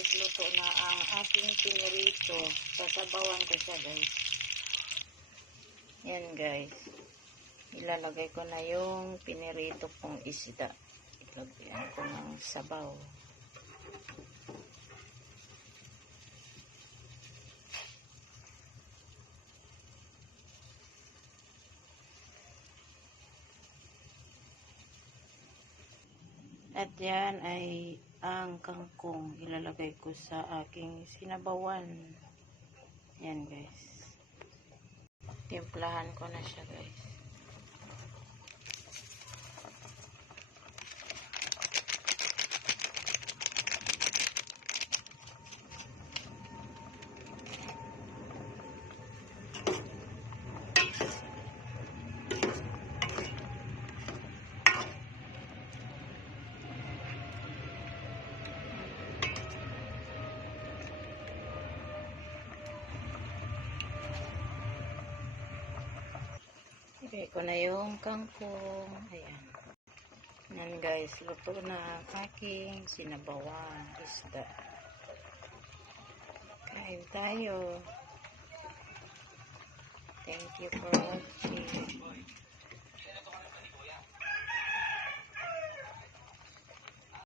guys, luto na ang aking pinirito. Sasabawan ko siya guys. Yan guys. Ilalagay ko na yung pinirito kong isda. Ilagyan ko ng sabaw. At yan ay ang kangkong ilalagay ko sa aking sinabawan. Yan guys. Timplahan ko na siya guys. Okay ko na yung kangkong. Ayan. Yan guys, luto na ang aking sinabawan isda. Kain tayo. Thank you for watching.